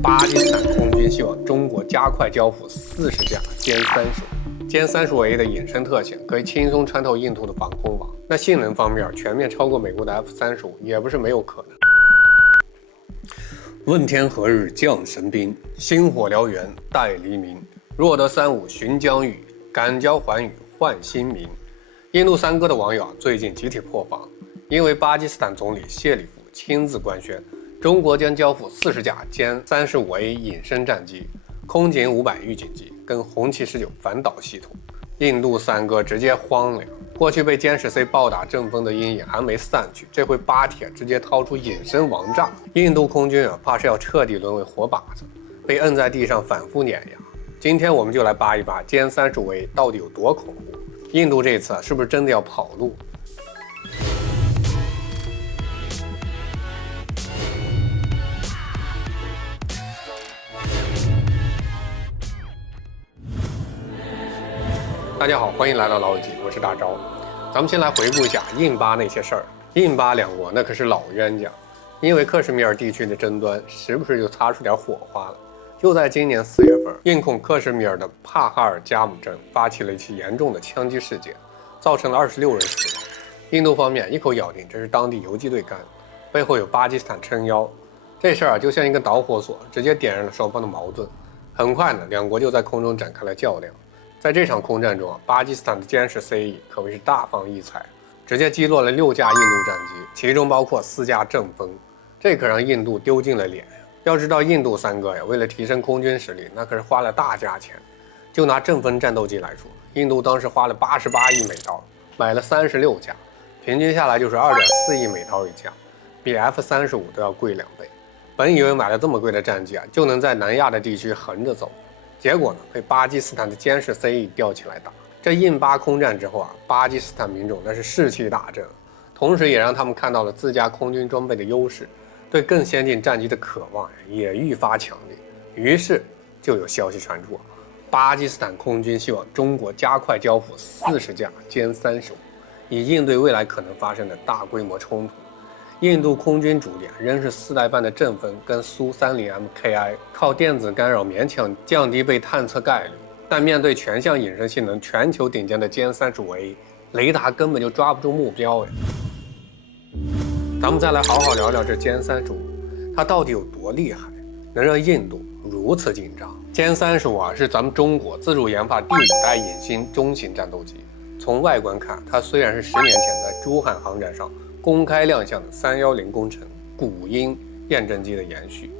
巴基斯坦空军希望中国加快交付40架歼35。歼35A 的隐身特性可以轻松穿透印度的防空网，那性能方面全面超过美国的 F-35也不是没有可能。问天何日降神兵，星火燎原待黎明。若得三五寻疆域，赶交寰宇换新名。印度三哥的网友最近集体破防，因为巴基斯坦总理谢里夫亲自官宣，中国将交付40架歼35A 隐身战机、空警500预警机跟红旗19反导系统。印度三哥直接慌了，过去被歼十 C 暴打阵风的阴影还没散去，这回巴铁直接掏出隐身王炸。印度空军怕是要彻底沦为活靶子，被摁在地上反复碾压。今天我们就来扒一扒歼35A 到底有多恐怖，印度这次是不是真的要跑路？大家好，欢迎来到老友记，我是大钊。咱们先来回顾一下印巴那些事儿。印巴两国那可是老冤家，因为克什米尔地区的争端，时不时就擦出点火花了。就在今年4月份，印控克什米尔的帕哈尔加姆镇发起了一起严重的枪击事件，造成了26人死亡。印度方面一口咬定这是当地游击队干，背后有巴基斯坦撑腰。这事儿就像一个导火索，直接点燃了双方的矛盾。很快呢，两国就在空中展开了较量。在这场空战中巴基斯坦的歼十 C 可谓是大放异彩，直接击落了6架印度战机，其中包括4架阵风，这可让印度丢尽了脸。要知道印度三哥为了提升空军实力，那可是花了大价钱。就拿阵风战斗机来说，印度当时花了88亿美刀，买了36架，平均下来就是2.4亿美刀一架，比 F-35都要贵2倍。本以为买了这么贵的战机就能在南亚的地区横着走，结果呢，被巴基斯坦的歼十 C 吊起来打。这印巴空战之后巴基斯坦民众那是士气大振，同时也让他们看到了自家空军装备的优势，对更先进战机的渴望也愈发强烈。于是就有消息传出巴基斯坦空军希望中国加快交付40架歼35，以应对未来可能发生的大规模冲突。印度空军主力仍是4代半的阵风跟苏30 MKI， 靠电子干扰勉强降低被探测概率，但面对全向隐身性能全球顶尖的歼35A， 雷达根本就抓不住目标呀。咱们再来好好聊聊这歼35，它到底有多厉害，能让印度如此紧张？歼35是咱们中国自主研发第5代隐形中型战斗机。从外观看，它虽然是10年前在珠海航展上公开亮相的310工程古鹰验证机的延续，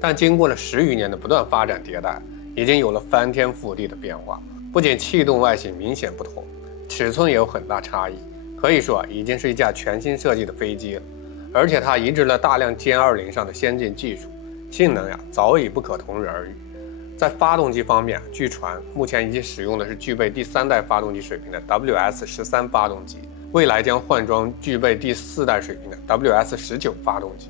但经过了10余年的不断发展迭代，已经有了翻天覆地的变化。不仅气动外形明显不同，尺寸也有很大差异，可以说已经是一架全新设计的飞机了。而且它移植了大量歼20上的先进技术，性能早已不可同日而语。在发动机方面，据传目前已经使用的是具备第3代发动机水平的 WS13 发动机，未来将换装具备第4代水平的 WS19 发动机。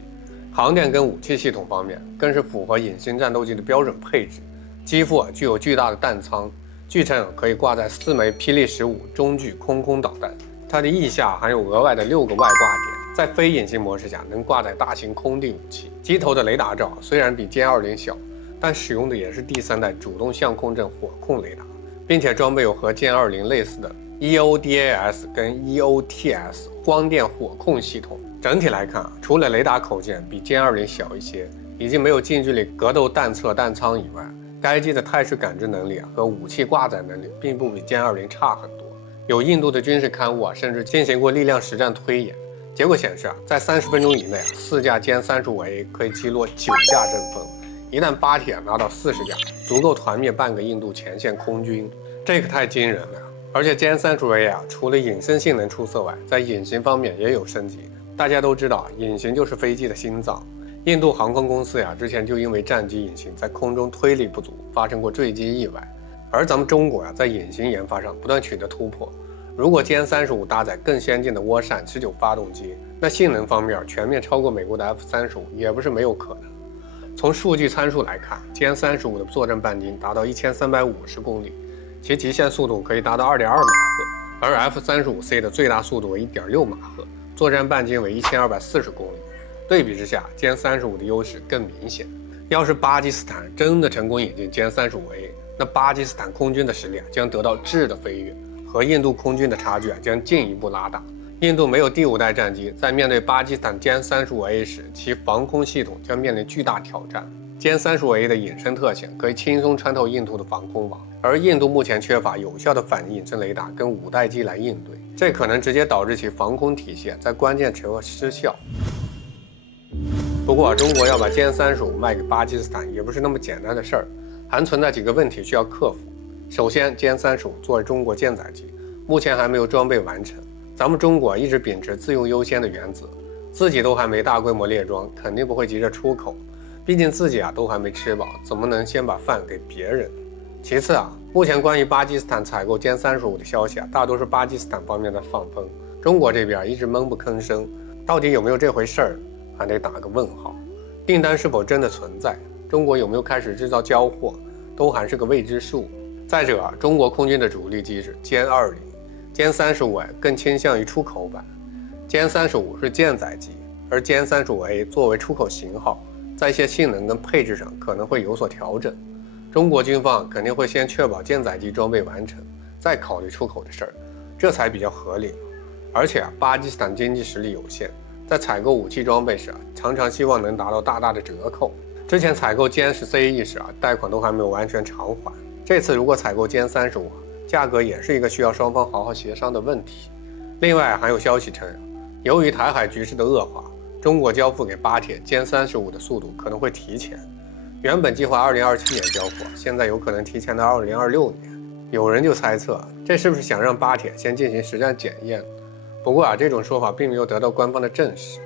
航电跟武器系统方面更是符合隐形战斗机的标准配置，机腹具有巨大的弹仓，据称可以挂载4枚霹雳15中距空导弹，它的翼下还有额外的6个外挂点，在非隐形模式下能挂载大型空地武器。机头的雷达罩虽然比歼20小，但使用的也是第3代主动相控阵火控雷达，并且装备有和歼20类似的 EODAS 跟 EOTS 光电火控系统。整体来看除了雷达口径比歼20小一些，以及没有近距离格斗弹侧弹仓以外，该机的态势感知能力和武器挂载能力并不比歼20差很多。有印度的军事刊物甚至进行过力量实战推演，结果显示在30分钟以内4架歼35A 可以击落9架阵风。一旦巴铁拿到40架，足够团灭半个印度前线空军，这可太惊人了。而且歼35A 除了隐身性能出色外，在隐形方面也有升级。大家都知道隐形就是飞机的心脏，印度航空公司之前就因为战机隐形在空中推力不足发生过坠机意外。而咱们中国在隐形研发上不断取得突破，如果歼35搭载更先进的涡扇19发动机，那性能方面全面超过美国的 F-35也不是没有可能。从数据参数来看，歼35的作战半径达到1350公里，其极限速度可以达到2.2马赫，而 F-35C 的最大速度为1.6马赫，作战半径为1240公里。对比之下，歼35的优势更明显。要是巴基斯坦真的成功引进歼35A，那巴基斯坦空军的实力将得到质的飞跃，和印度空军的差距将进一步拉大。印度没有第5代战机，在面对巴基斯坦歼35A时，其防空系统将面临巨大挑战。歼35A的隐身特性可以轻松穿透印度的防空网，而印度目前缺乏有效的反应隐身雷达跟5代机来应对，这可能直接导致其防空体系在关键时刻失效。不过，中国要把歼35卖给巴基斯坦也不是那么简单的事儿，还存在几个问题需要克服。首先，歼35作为中国舰载机，目前还没有装备完成。咱们中国一直秉持自用优先的原则，自己都还没大规模列装，肯定不会急着出口。毕竟自己都还没吃饱，怎么能先把饭给别人？其次目前关于巴基斯坦采购歼35的消息大多是巴基斯坦方面的放风，中国这边一直闷不吭声，到底有没有这回事儿？还得打个问号。订单是否真的存在？中国有没有开始制造交货？都还是个未知数。再者，中国空军的主力机是歼20，歼35更倾向于出口版。歼35是舰载机，而歼35A作为出口型号，在一些性能跟配置上可能会有所调整。中国军方肯定会先确保舰载机装备完成，再考虑出口的事儿，这才比较合理。而且巴基斯坦经济实力有限，在采购武器装备时常常希望能达到大大的折扣。之前采购歼10CE 时贷款都还没有完全偿还。这次如果采购歼35价格也是一个需要双方好好协商的问题。另外还有消息称，由于台海局势的恶化，中国交付给巴铁歼35的速度可能会提前，原本计划2027年交付，现在有可能提前到2026年。有人就猜测，这是不是想让巴铁先进行实战检验？不过这种说法并没有得到官方的证实。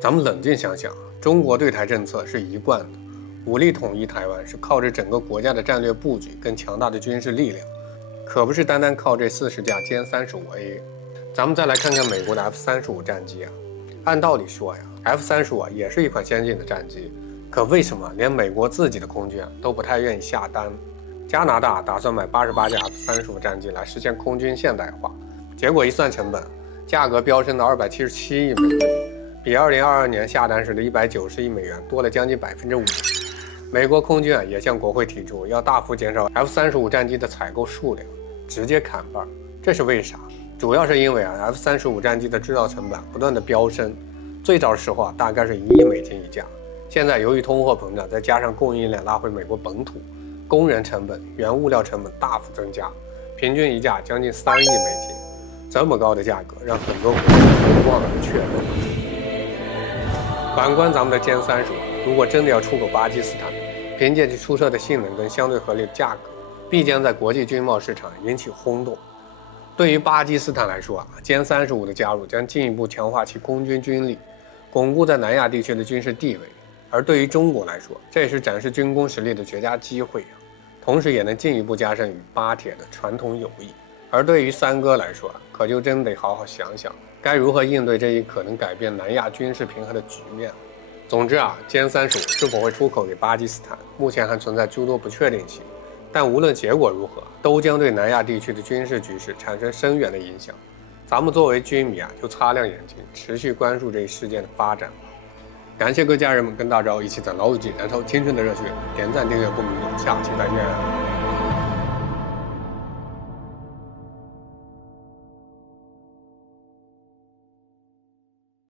咱们冷静想想，中国对台政策是一贯的，武力统一台湾是靠着整个国家的战略布局跟强大的军事力量，可不是单单靠这40架歼35A。咱们再来看看美国的 F-35战机按道理说F-35也是一款先进的战机，可为什么连美国自己的空军都不太愿意下单？加拿大打算买88架 F-35战机来实现空军现代化，结果一算成本，价格飙升到277亿美元，比2022年下单时的190亿美元多了将近50%。美国空军也向国会提出要大幅减少 F-35战机的采购数量，直接砍半。这是为啥？主要是因为F-35战机的制造成本不断的飙升，最早时候大概是1亿美金一架，现在由于通货膨胀，再加上供应链拉回美国本土，工人成本、原物料成本大幅增加，平均一架将近3亿美金。这么高的价格，让很多国家都望而却步。反观咱们的歼35，如果真的要出口巴基斯坦，凭借其出色的性能跟相对合理的价格，必将在国际军贸市场引起轰动。对于巴基斯坦来说歼35的加入将进一步强化其空军军力，巩固在南亚地区的军事地位。而对于中国来说，这也是展示军工实力的绝佳机会同时也能进一步加深与巴铁的传统友谊。而对于三哥来说，可就真得好好想想，该如何应对这一可能改变南亚军事平衡的局面。总之歼35是否会出口给巴基斯坦，目前还存在诸多不确定性。但无论结果如何，都将对南亚地区的军事局势产生深远的影响。咱们作为军迷就擦亮眼睛，持续关注这一事件的发展。感谢各家人们跟大招一起在牢狱燃烧青春的热血，点赞订阅不迷路，下期再见。